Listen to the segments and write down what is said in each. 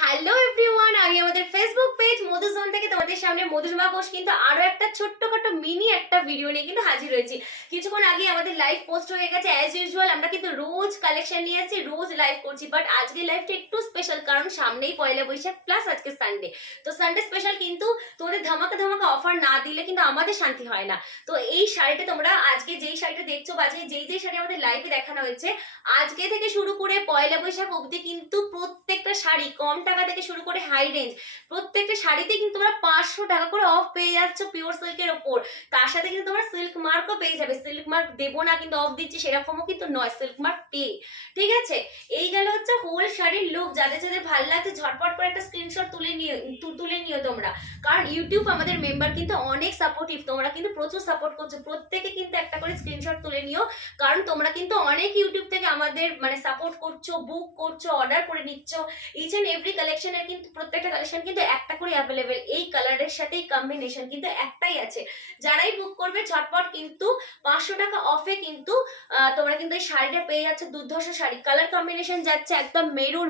Hello everyone, আমি আমাদের Facebook page মধুজন থেকে তোমাদের সামনে মধুরিমা ঘোষ কিন্তু আরো একটা ছোট্টখাটো মিনি একটা ভিডিও নিয়ে কিন্তু হাজির হয়েছি। কিছুক্ষণ আগে আমাদের লাইভ পোস্ট হয়ে গেছে। অ্যাজ ইউজুয়াল আমরা কিন্তু রোজ কালেকশন নিয়ে আসছি, রোজ লাইভ করছি, বাট আজকে লাইভটা একটু স্পেশাল, কারণ সামনেই পয়লা বৈশাখ প্লাস আজকে সানডে। তো সানডে স্পেশাল, কিন্তু তোমাদের ধামাকা ধামাকা অফার না দিলে কিন্তু আমাদের শান্তি হয় না। তো এই শাড়িটা তোমরা আজকে যেই শাড়িটা দেখছো বা যেই শাড়ি আমাদের লাইভে দেখানো হয়েছে, আজকে থেকে শুরু করে পয়লা বৈশাখ অবধি কিন্তু প্রত্যেকটা শাড়ি কম টাকা থেকে শুরু করে হাই রেঞ্জ প্রত্যেকটা শাড়িতে কিন্তু তোমরা 500 টাকা করে অফ পেয়ে যাচ্ছ পিওর সিল্কের ওপর। তার সাথে কিন্তু তোমরা সিল্ক মার্কও পেয়ে যাবে। সিল্ক মার্ক দেবো না কিন্তু অফ দিচ্ছি সেরকমও কিন্তু নয়, সিল্ক মার্ক পেয়ে। ঠিক আছে, এই গেল হচ্ছে হোল শাড়ির লুক। যাদের যাদের ভালো লাগছে ঝটপট করে একটা স্ক্রিনশট তুলে নিও তোমরা, কারণ ইউটিউব আমাদের মেম্বার কিন্তু অনেক সাপোর্টিভ, তোমরা কিন্তু প্রচুর সাপোর্ট করছো। প্রত্যেকে কিন্তু একটা করে স্ক্রিনশট তুলে নিও, কারণ তোমরা কিন্তু অনেক ইউটিউব থেকে আমাদের মানে সাপোর্ট করছো, বুক করছো, অর্ডার করে নিচ্ছ। ইচ এন্ড এভরি কালেকশনের কিন্তু প্রত্যেকটা কালেকশন কিন্তু একটা করে অ্যাভেলেবেল। এই কালারের সাথে কম্বিনেশন কিন্তু একটাই আছে। যারাই বুক করবে ঝটপট কিন্তু 500 টাকা অফে কিন্তু তোমরা কিন্তু এই শাড়িটা পেয়ে যাচ্ছে। দুর্ধর্ষ শাড়ি, কালার কম্বিনেশন যাচ্ছে একদম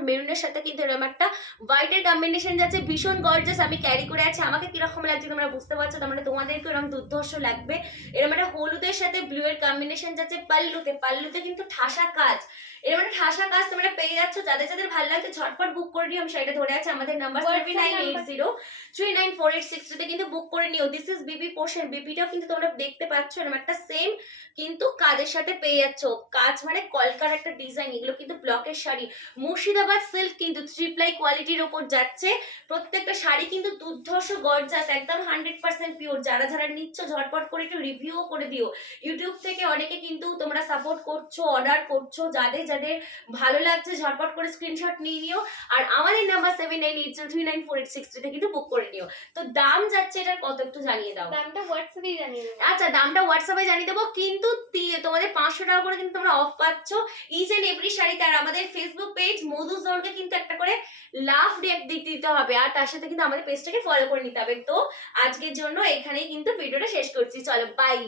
মেরুনের সাথে কিন্তু এরকম একটা হোয়াইটের কম্বিনেশন যাচ্ছে, ভীষণ গর্জাস। আমি ক্যারি করে আছি, আমাকে কিরকম লাগছে তোমরা বুঝতে পারছো, তোমরা তোমাদেরকে এরকম দুর্ধর্ষ লাগবে। এরকম একটা হলুদের সাথে ব্লু এর কম্বিনেশন যাচ্ছে। পাল্লুতে কিন্তু ঠাসা কাজ, এর মানে ঠাসা কাজ তোমরা পেয়ে যাচ্ছ। যাদের যাদের ভালো লাগছে ঝটপট বুক করে নিও। আমি শাড়িটা ধরে আছে, আমাদের নাম্বার 7980394863 তে কিন্তু বুক করে নিও। দিস ইজ বিবি পোর্শন, বিবিটাও কিন্তু তোমরা দেখতে পাচ্ছ এরকম একটা সেম কিন্তু কাজের সাথে পেয়ে যাচ্ছ। কাজ মানে কলকার একটা ডিজাইন, এগুলো কিন্তু ব্লকের শাড়ি। মুর্শিদাবাদ সিল্ক কিন্তু 3 প্লাই কোয়ালিটির ওপর যাচ্ছে। প্রত্যেকটা শাড়ি কিন্তু দুর্ধর্ষ গর্জাস, একদম 100% পিওর। যারা যারা নিচ্ছ ঝটপট করে একটু রিভিউও করে দিও। ইউটিউব থেকে অনেকে কিন্তু তোমরা সাপোর্ট করছো, অর্ডার করছো। যাদের যাদের ভালো লাগছে ঝটপট করে স্ক্রিনশট নিয়ে নিও। আর আমাদের নাম্বার 7980394863 তে কিন্তু বুক করে নিও। তো দাম যাচ্ছে এটার কত একটু জানিয়ে দাও। দামটা হোয়াটসঅ্যাপে জানিয়ে দেবো। আচ্ছা, দামটা হোয়াটসঅ্যাপে জানিয়ে দেবো, কিন্তু তোমাদের 500 টাকা করে কিন্তু তোমরা অফ পাচ্ছ ইচ এন্ড এভরি শাড়িতে। আর আমাদের ফেসবুক পেজ মধুজনকে কিন্তু একটা করে লাভ রিঅ্যাক্ট দিতে হবে, আর তার সাথে কিন্তু আমাদের পেজটাকে ফলো করে নিতে হবে। তো আজকের জন্য এখানেই কিন্তু ভিডিওটা শেষ করছি, চলো বাই।